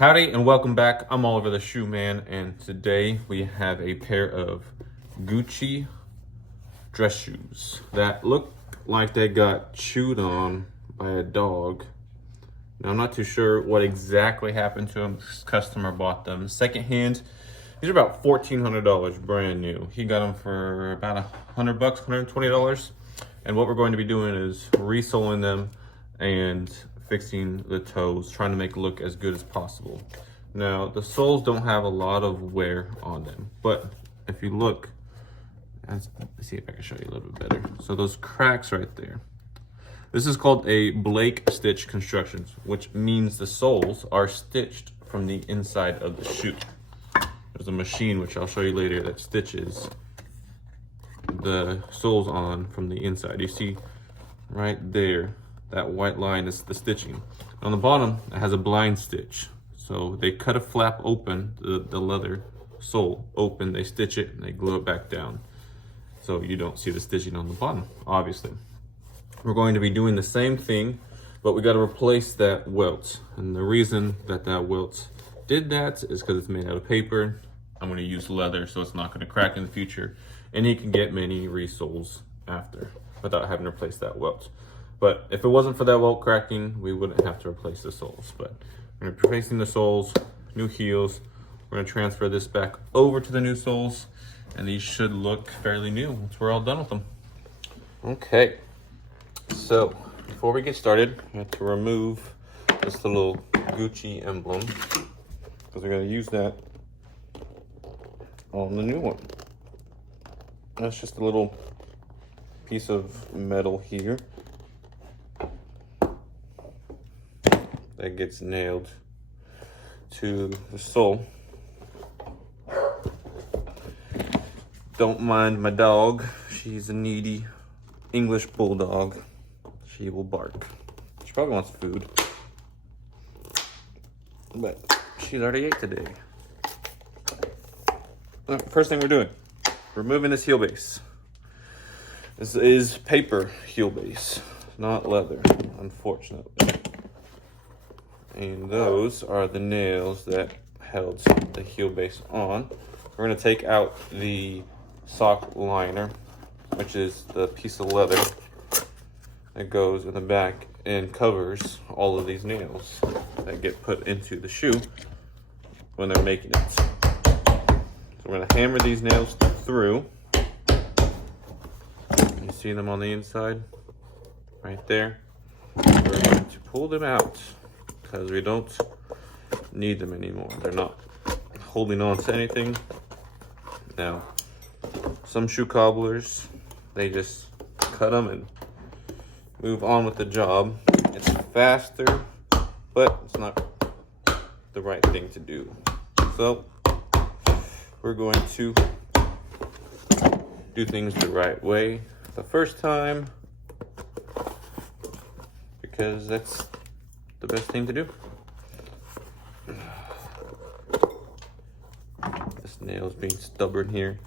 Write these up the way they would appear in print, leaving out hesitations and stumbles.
Howdy and welcome back. I'm Oliver the Shoe Man, and today we have a pair of Gucci dress shoes that look like they got chewed on by a dog. Now I'm not too sure what exactly happened to them. This customer bought them secondhand. These are about $1,400 brand new. He got them for about $100, $120. And what we're going to be doing is resoling them and fixing the toes, trying to make it look as good as possible. Now, the soles don't have a lot of wear on them, but if you look, let's see if I can show you a little bit better. So those cracks right there, this is called a Blake stitch construction, which means the soles are stitched from the inside of the shoe. There's a machine, which I'll show you later, that stitches the soles on from the inside. You see right there, that white line is the stitching. On the bottom, it has a blind stitch. So they cut a flap open, the leather sole open, they stitch it, and they glue it back down. So you don't see the stitching on the bottom, obviously. We're going to be doing the same thing, but we got to replace that welt. And the reason that welt did that is because it's made out of paper. I'm going to use leather, so it's not going to crack in the future. And he can get many resoles after without having to replace that welt. But if it wasn't for that welt cracking, we wouldn't have to replace the soles. But we're going to be replacing the soles, new heels. We're going to transfer this back over to the new soles, and these should look fairly new once we're all done with them. Okay, so before we get started, we have to remove this little Gucci emblem because we're going to use that on the new one. That's just a little piece of metal here that gets nailed to the sole. Don't mind my dog. She's a needy English bulldog. She will bark. She probably wants food, but she's already ate today. First thing we're doing, removing this heel base. This is paper heel base, not leather, unfortunately. And those are the nails that held the heel base on. We're going to take out the sock liner, which is the piece of leather that goes in the back and covers all of these nails that get put into the shoe when they're making it. So we're going to hammer these nails through. You see them on the inside right there. We're going to pull them out because we don't need them anymore. They're not holding on to anything. Now, some shoe cobblers, they just cut them and move on with the job. It's faster, but it's not the right thing to do. So, we're going to do things the right way the first time because that's the best thing to do. This nail's being stubborn here.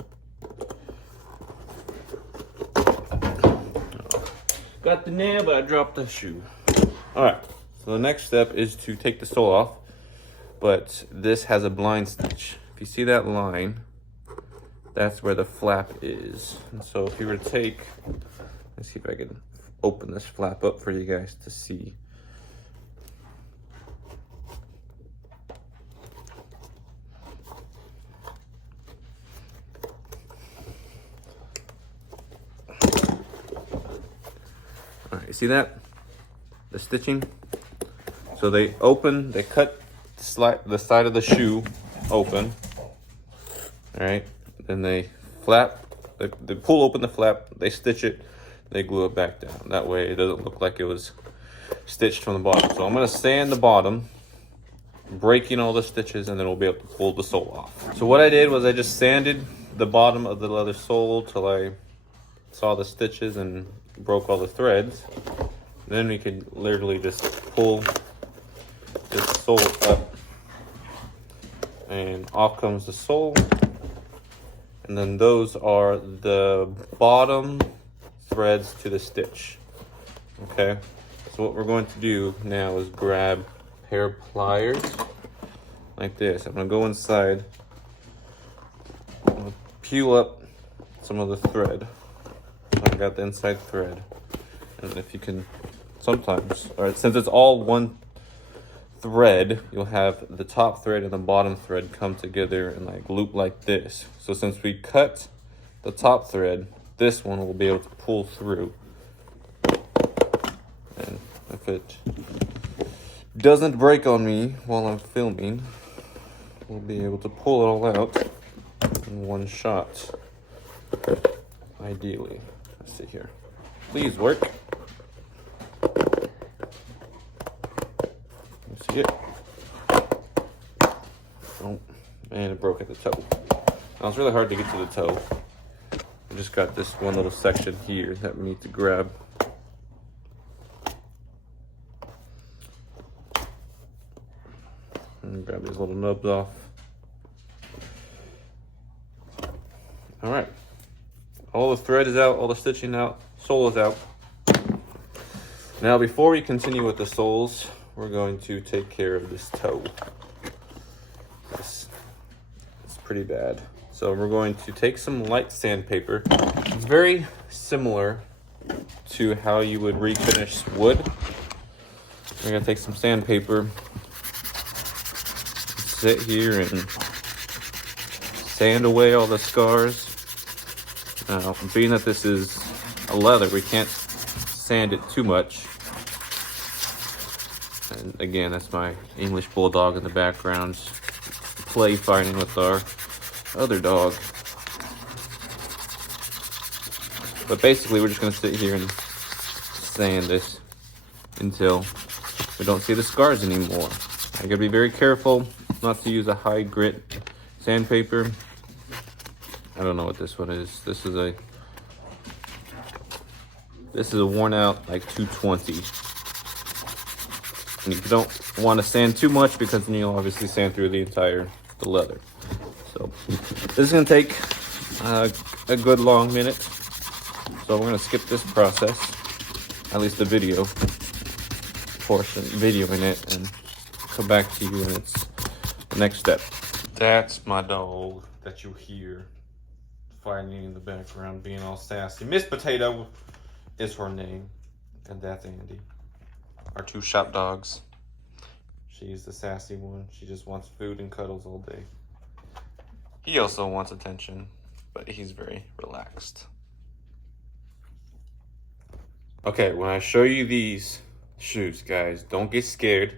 Got the nail, but I dropped the shoe. All right, so the next step is to take the sole off, but this has a blind stitch. If you see that line, that's where the flap is. And so if you were to take, let's see if I can open this flap up for you guys to see. All right, you see that? The stitching? So they cut the side of the shoe open. All right, then they pull open the flap, they stitch it, they glue it back down. That way it doesn't look like it was stitched from the bottom. So I'm gonna sand the bottom, breaking all the stitches, and then we'll be able to pull the sole off. So what I did was I just sanded the bottom of the leather sole till I saw the stitches and broke all the threads. Then we could literally just pull this sole up, and off comes the sole. And then those are the bottom threads to the stitch. Okay, so what we're going to do now is grab a pair of pliers like this. I'm gonna go inside, I'm gonna peel up some of the thread. So I got the inside thread. And if you can, sometimes, all right, since it's all one thread, you'll have the top thread and the bottom thread come together and like loop like this. So since we cut the top thread, this one will be able to pull through. And if it doesn't break on me while I'm filming, we'll be able to pull it all out in one shot. Ideally. Let's see here. Please work. See it? Oh, and it broke at the toe. Now it's really hard to get to the toe. I just got this one little section here that we need to grab. And grab these little nubs off. All right. All the thread is out, all the stitching out, sole is out. Now before we continue with the soles, we're going to take care of this toe. It's pretty bad. So we're going to take some light sandpaper. It's very similar to how you would refinish wood. We're gonna take some sandpaper, sit here and sand away all the scars. Now, being that this is a leather, we can't sand it too much. And again, that's my English bulldog in the background, play fighting with our other dog. But basically, we're just gonna sit here and sand this until we don't see the scars anymore. I gotta be very careful not to use a high grit sandpaper. I don't know what this one is. This is a worn out like 220. And you don't want to sand too much because then you'll obviously sand through the leather. So this is gonna take a good long minute. So we're gonna skip this process, at least the video portion, videoing it, and come back to you when it's the next step. That's my dog that you hear fighting in the background, being all sassy. Miss Potato is her name, and that's Andy. Our two shop dogs. She's the sassy one. She just wants food and cuddles all day. He also wants attention, but he's very relaxed. Okay, when I show you these shoes, guys, don't get scared.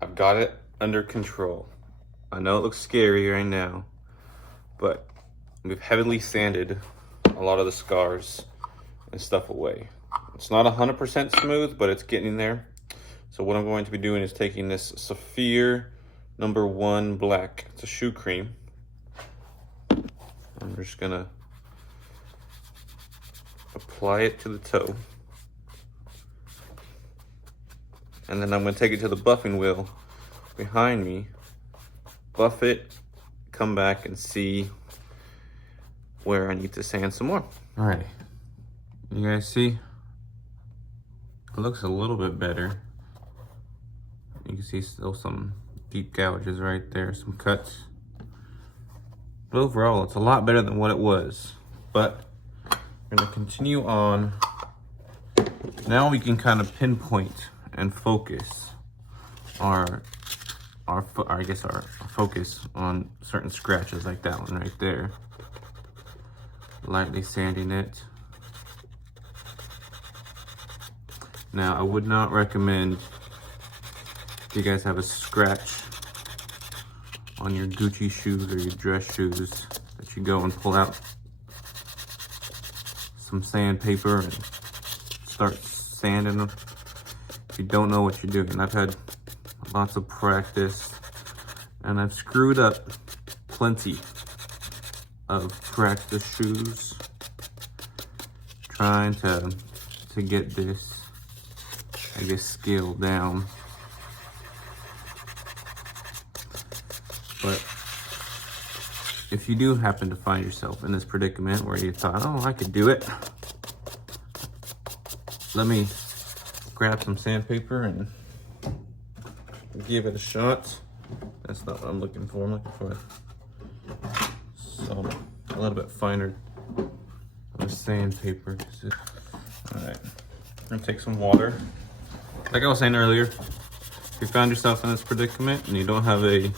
I've got it under control. I know it looks scary right now, but we've heavily sanded a lot of the scars and stuff away. It's not 100% smooth, but it's getting there. So what I'm going to be doing is taking this Saphir #1 black. It's a shoe cream. I'm just gonna apply it to the toe. And then I'm gonna take it to the buffing wheel behind me, buff it, come back and see where I need to sand some more. All right, you guys see? It looks a little bit better. You can see still some deep gouges right there, some cuts. But overall, it's a lot better than what it was. But we're gonna continue on. Now we can kind of pinpoint and focus our focus on certain scratches, like that one right there. Lightly sanding it. Now, I would not recommend if you guys have a scratch on your Gucci shoes or your dress shoes that you go and pull out some sandpaper and start sanding them. If you don't know what you're doing. I've had lots of practice and I've screwed up plenty of practice shoes trying to get this, I guess, skill down. But if you do happen to find yourself in this predicament where you thought, oh, I could do it, let me grab some sandpaper and give it a shot. That's not what I'm looking for. I'm looking for some a little bit finer sandpaper. All right, I'm gonna take some water. Like I was saying earlier, if you found yourself in this predicament and you don't have a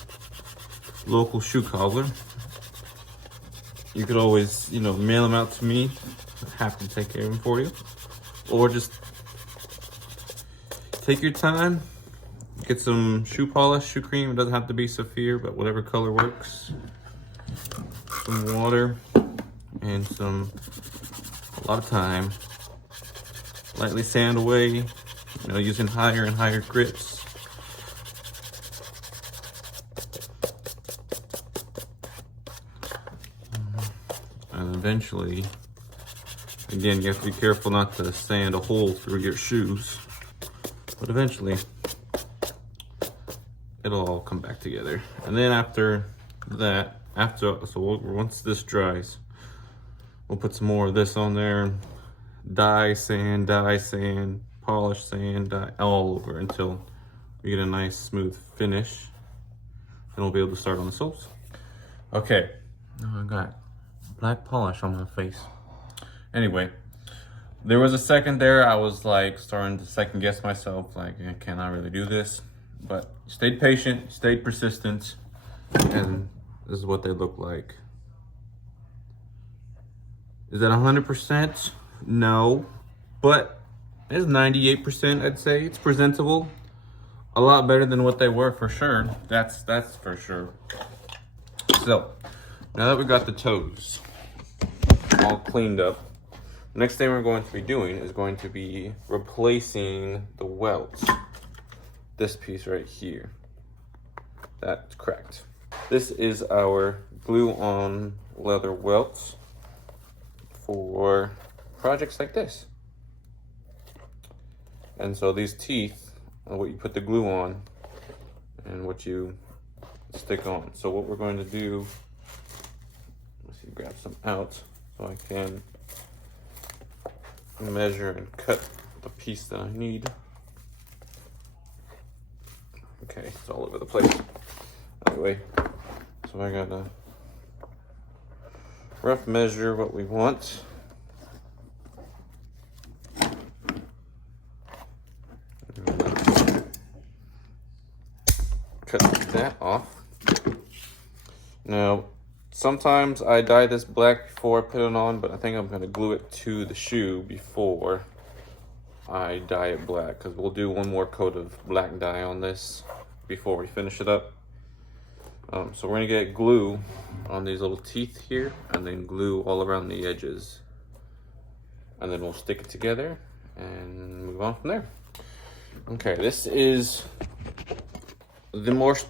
local shoe cobbler, you could always, you know, mail them out to me. I'm happy to take care of them for you. Or just take your time, get some shoe polish, shoe cream. It doesn't have to be Saphir, but whatever color works. Some water and a lot of time. Lightly sand away, you know, using higher and higher grits. And eventually, again, you have to be careful not to sand a hole through your shoes, but eventually it'll all come back together. And then after that, once this dries, we'll put some more of this on there, dye sand, polish sand, dye all over until we get a nice smooth finish. And we'll be able to start on the soles. Okay, oh, I got black polish on my face. Anyway, there was a second there I was like starting to second guess myself, like, can I really do this? But stayed patient, stayed persistent, and this is what they look like. Is that 100%? No, but it's 98%, I'd say. It's presentable. A lot better than what they were for sure. That's for sure. So, now that we got the toes all cleaned up, the next thing we're going to be doing is going to be replacing the welts. This piece right here. That's cracked. This is our glue-on leather welts for projects like this. And so these teeth are what you put the glue on and what you stick on. So what we're going to do, let's see, grab some out so I can measure and cut the piece that I need. Okay, it's all over the place. Anyway, so I gotta rough measure what we want. Cut that off. Now, sometimes I dye this black before I put it on, but I think I'm gonna glue it to the shoe before I dye it black, because we'll do one more coat of black dye on this before we finish it up. So we're gonna get glue on these little teeth here, and then glue all around the edges, and then we'll stick it together and move on from there. Okay, this is the most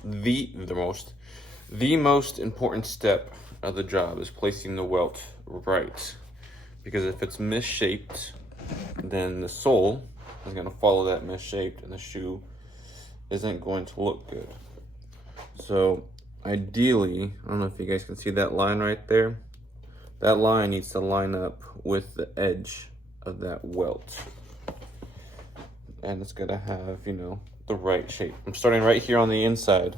important step of the job, is placing the welt right, because if it's misshaped, then the sole is going to follow that misshaped and the shoe isn't going to look good. So ideally, I don't know if you guys can see that line right there. That line needs to line up with the edge of that welt. And it's going to have, you know, the right shape. I'm starting right here on the inside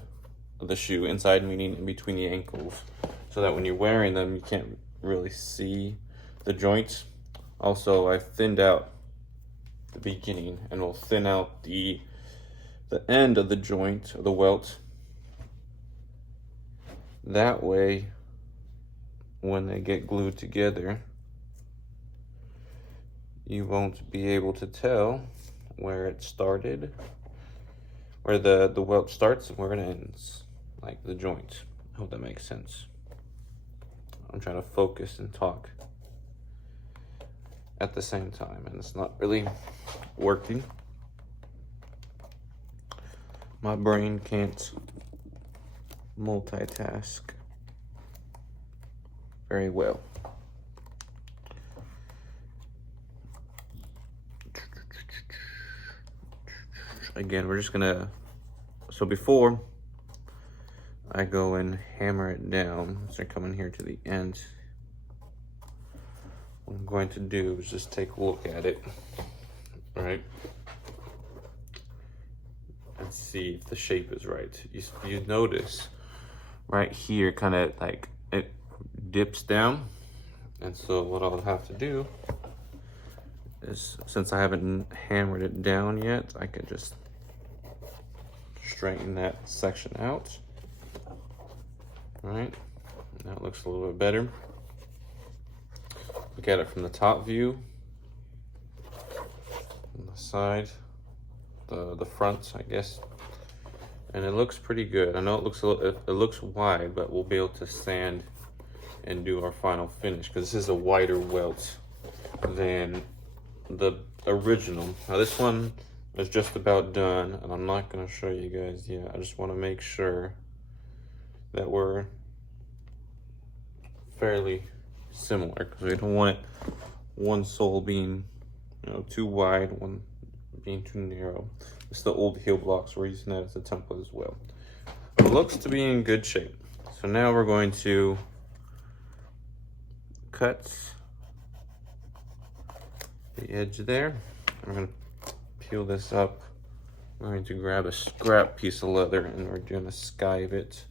of the shoe, inside meaning in between the ankles, so that when you're wearing them, you can't really see the joints. Also, I thinned out the beginning, and we'll thin out the end of the joint, of the welt. That way, when they get glued together, you won't be able to tell where it started, where the welt starts and where it ends, like the joint. I hope that makes sense. I'm trying to focus and talk at the same time, and it's not really working. My brain can't multitask very well. Again, we're just gonna, so before I go and hammer it down, so I come in here to the end, what I'm going to do is just take a look at it, right? and see if the shape is right. You notice right here, kind of like it dips down. And so what I'll have to do is, since I haven't hammered it down yet, I can just straighten that section out. All right, now it looks a little bit better. Look at it from the top view, on the side, the front, I guess. And it looks pretty good. I know it looks it looks wide, but we'll be able to sand and do our final finish, because this is a wider welt than the original. Now this one is just about done, and I'm not going to show you guys yet. I just want to make sure that we're fairly similar, because we don't want it one sole being, you know, too wide, one being too narrow. It's the old heel blocks. We're using that as a template as well. It looks to be in good shape. So now we're going to cut the edge there. I'm going to peel this up. I'm going to grab a scrap piece of leather, and we're going to skive it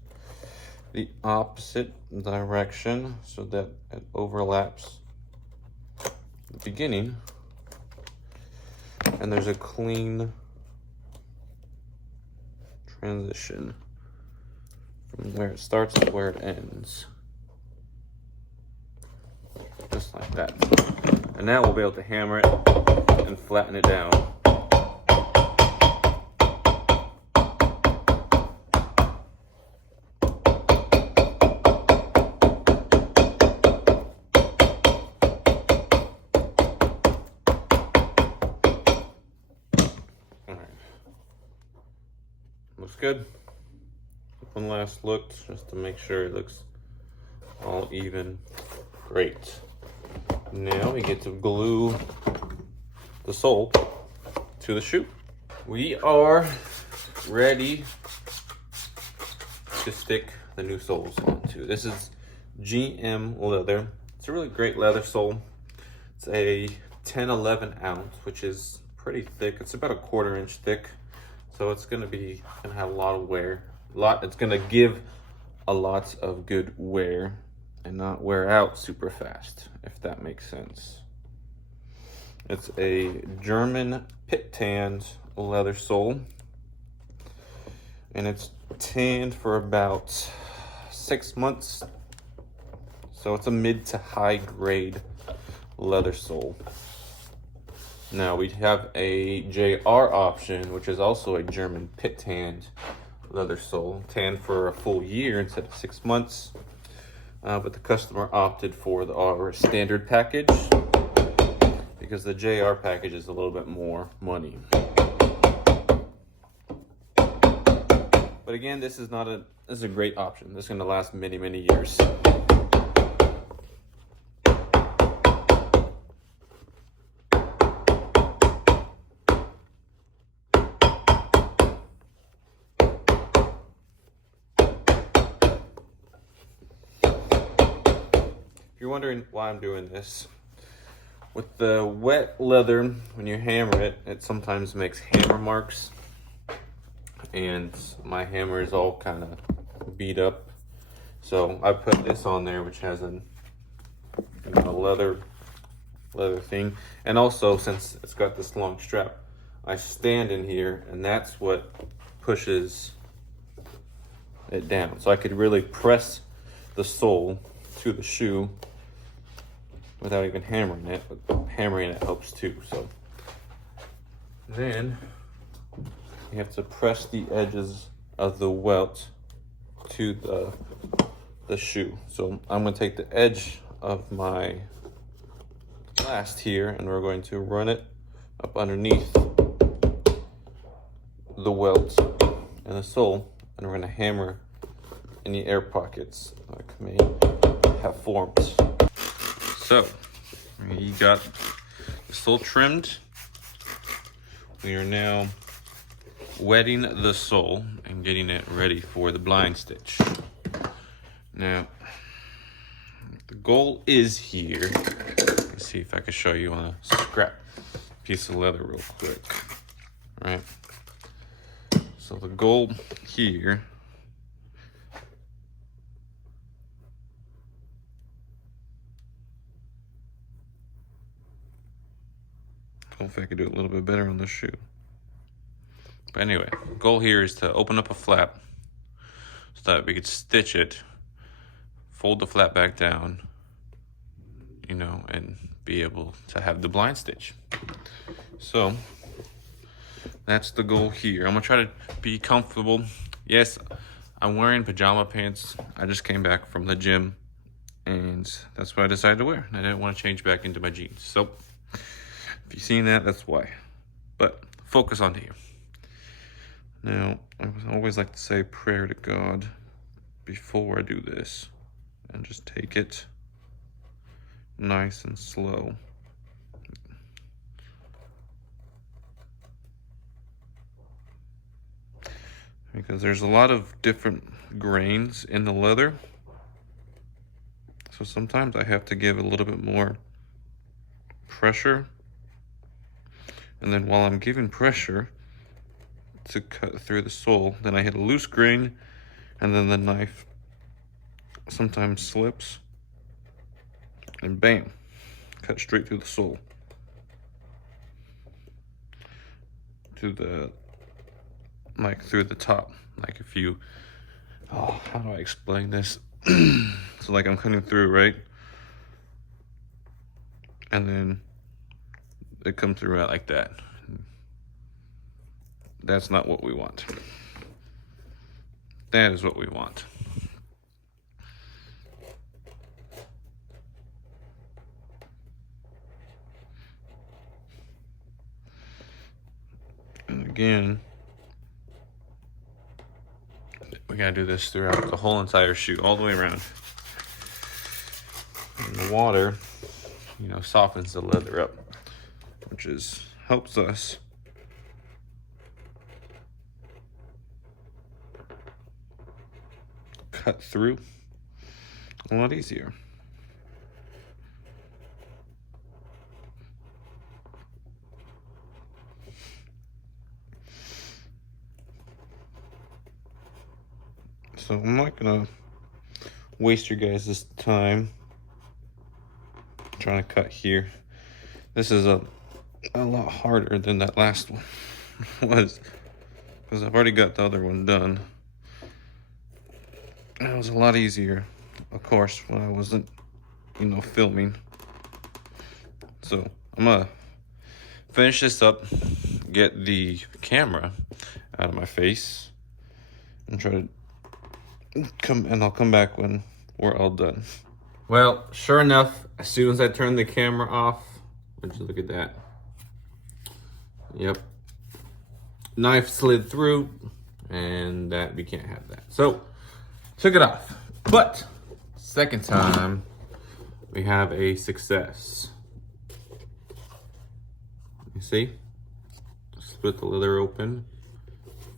the opposite direction so that it overlaps the beginning, and there's a clean transition from where it starts to where it ends, just like that. And now we'll be able to hammer it and flatten it down. Looks good. One last look just to make sure it looks all even. Great. Now we get to glue the sole to the shoe. We are ready to stick the new soles onto. This is GM leather. It's a really great leather sole. It's a 10-11 ounce, which is pretty thick. It's about a 1/4 inch thick. So it's gonna have a lot of wear. It's gonna give a lot of good wear and not wear out super fast, if that makes sense. It's a German pit tanned leather sole, and it's tanned for about 6 months. So it's a mid to high grade leather sole. Now we have a JR option, which is also a German pit tanned leather sole, tanned for a full year instead of 6 months. But the customer opted for our standard package because the JR package is a little bit more money. But again, this is a great option. This is going to last many, many years. If you're wondering why I'm doing this, with the wet leather, when you hammer it, it sometimes makes hammer marks, and my hammer is all kind of beat up. So I put this on there, which has a leather thing, and also since it's got this long strap, I stand in here, and that's what pushes it down. So I could really press the sole to the shoe without even hammering it, but hammering it helps too. So then you have to press the edges of the welt to the shoe. So I'm going to take the edge of my last here, and we're going to run it up underneath the welt and the sole, and we're going to hammer any air pockets that may have formed. So you got the sole trimmed. We are now wetting the sole and getting it ready for the blind stitch. Now, the goal is here. Let's see if I can show you on a scrap piece of leather real quick. All right. So the goal here hopefully I could do it a little bit better on this shoe. But anyway, goal here is to open up a flap so that we could stitch it, fold the flap back down, you know, and be able to have the blind stitch. So that's the goal here. I'm gonna try to be comfortable. Yes, I'm wearing pajama pants. I just came back from the gym and that's what I decided to wear. I didn't want to change back into my jeans. So if you've seen that, that's why. But focus on here. Now, I always like to say prayer to God before I do this. And just take it nice and slow. Because there's a lot of different grains in the leather. So sometimes I have to give a little bit more pressure. And then while I'm giving pressure to cut through the sole, then I hit a loose grain, and then the knife sometimes slips, and bam, cut straight through the sole. To the, like through the top. Like if you, oh, how do I explain this? So like I'm cutting through, right? And then it comes through out like that. That's not what we want. That is what we want. And again, we gotta do this throughout the whole entire shoe, all the way around. And the water, you know, softens the leather up, which helps us cut through a lot easier. So I'm not gonna waste your guys' time trying to cut here. This is a lot harder than that last one was, because I've already got the other one done. And it was a lot easier, of course, when I wasn't, you know, filming. So I'm gonna finish this up, get the camera out of my face, and try to I'll come back when we're all done. Well, sure enough, as soon as I turned the camera off, would you look at that? Yep. Knife slid through, and that we can't have that. So, took it off. But, second time, we have a success. You see? Split the leather open,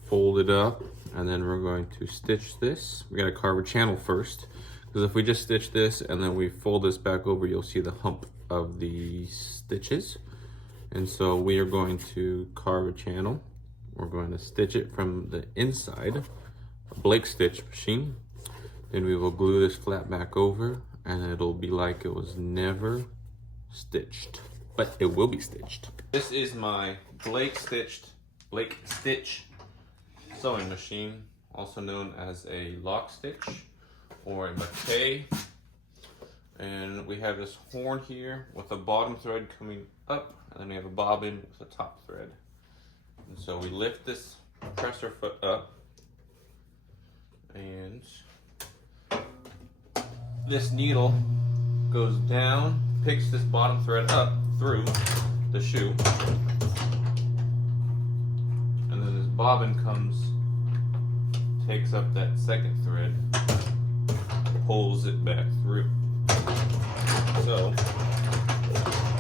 fold it up, and then we're going to stitch this. We gotta carve a channel first, because if we just stitch this and then we fold this back over, you'll see the hump of the stitches. And so we are going to carve a channel. We're going to stitch it from the inside, a Blake stitch machine. Then we will glue this flap back over, and it'll be like it was never stitched, but it will be stitched. This is my Blake stitch sewing machine, also known as a lock stitch or a maquet. And we have this horn here with a bottom thread coming up, and then we have a bobbin with a top thread. And so we lift this presser foot up, and this needle goes down, picks this bottom thread up through the shoe, and then this bobbin comes, takes up that second thread, pulls it back through. So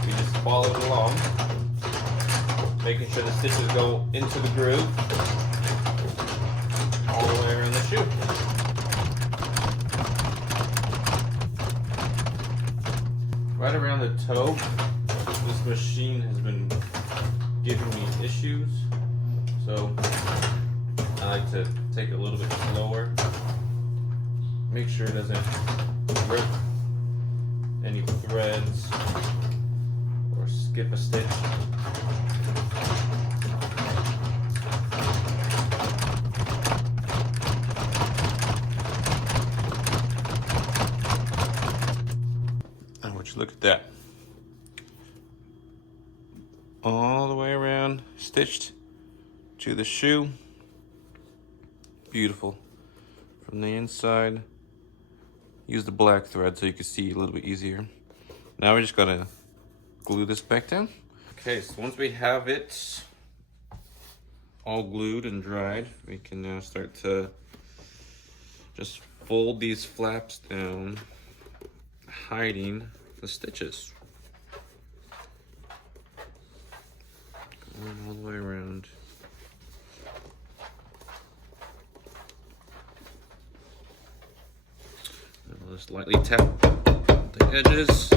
we just follow it along, making sure the stitches go into the groove all the way around the shoe. Right around the toe, this machine has been giving me issues. So like to take it a little bit slower. Make sure it doesn't rip any threads or skip a stitch. And would you look at that? All the way around, stitched to the shoe. Beautiful. From the inside, use the black thread so you can see a little bit easier. Now we're just gonna glue this back down. Okay, so once we have it all glued and dried, we can now start to just fold these flaps down, hiding the stitches. Going all the way around. And we'll just lightly tap the edges.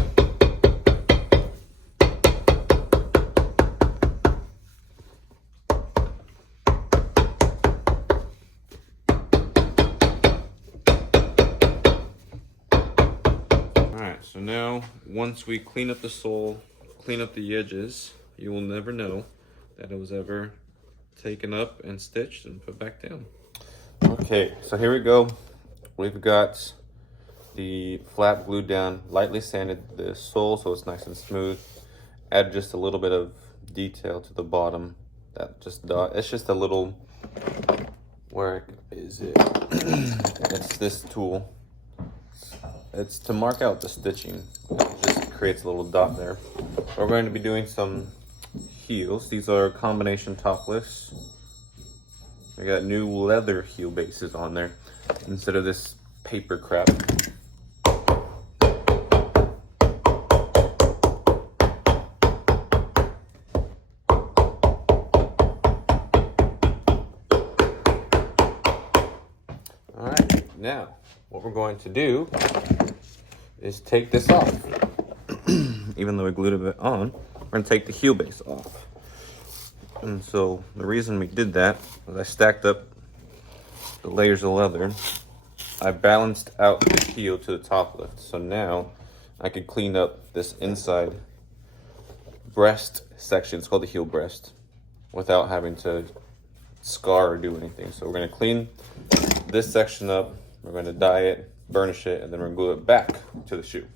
Alright, so now once we clean up the sole, clean up the edges, you will never know that it was ever taken up and stitched and put back down. Okay, so here we go. We've got the flap glued down, lightly sanded the sole so it's nice and smooth. Add just a little bit of detail to the bottom. That just it's just a little, where is it? It's this tool. It's to mark out the stitching. It just creates a little dot there. We're going to be doing some heels. These are combination top lifts. I got new leather heel bases on there instead of this paper crap. Alright, now what we're going to do is take this off. Even though we glued it on, we're going to take the heel base off. And so the reason we did that was I stacked up the layers of leather. I balanced out the heel to the top lift. So now I could clean up this inside breast section. It's called the heel breast, without having to scar or do anything. So we're going to clean this section up. We're going to dye it, burnish it, and then we're going to glue it back to the shoe.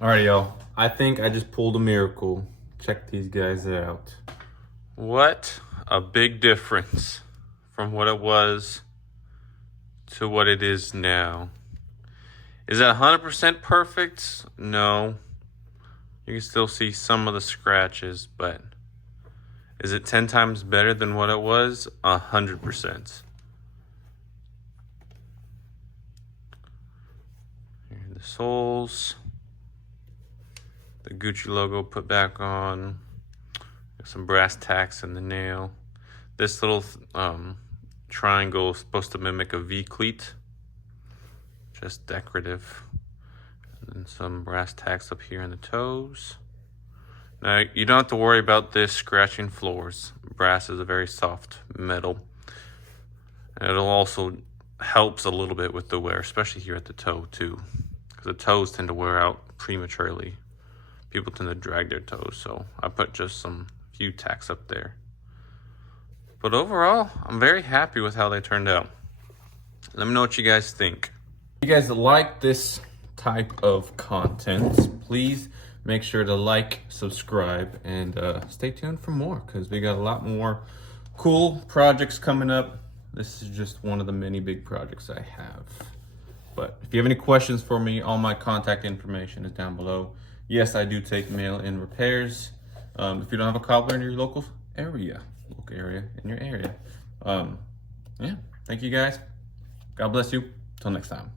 Alright, y'all. I think I just pulled a miracle. Check these guys out. What a big difference from what it was to what it is now. Is it 100% perfect? No. You can still see some of the scratches, but is it 10 times better than what it was? 100%. Here are the soles. The Gucci logo put back on. Some brass tacks in the nail. This little triangle is supposed to mimic a V cleat. Just decorative. And then some brass tacks up here in the toes. Now, you don't have to worry about this scratching floors. Brass is a very soft metal. And it'll also helps a little bit with the wear, especially here at the toe too. Because the toes tend to wear out prematurely. People tend to drag their toes, so I put just some few tacks up there. But overall, I'm very happy with how they turned out. Let me know what you guys think. If you guys like this type of content, please make sure to like, subscribe, and stay tuned for more, because we got a lot more cool projects coming up. This is just one of the many big projects I have. But if you have any questions for me, all my contact information is down below. Yes, I do take mail-in repairs if you don't have a cobbler in your local area. local area in your area. Yeah, thank you guys. God bless you. Till next time.